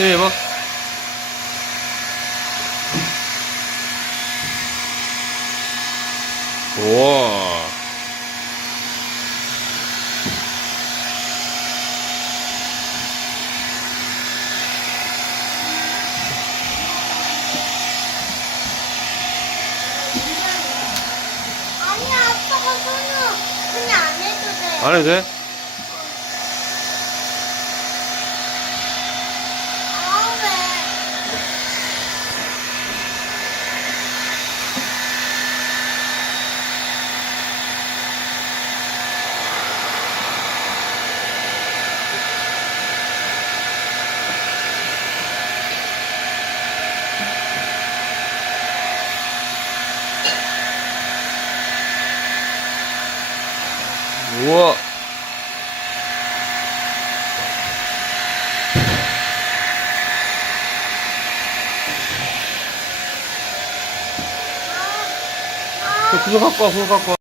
해봐. 우와. 아니, 아빠가 손으로 그냥 안 해도 돼. 안 해도 돼? 아, 왜? 우와. 아, 그거 갖고 와, 그거 갖고 와.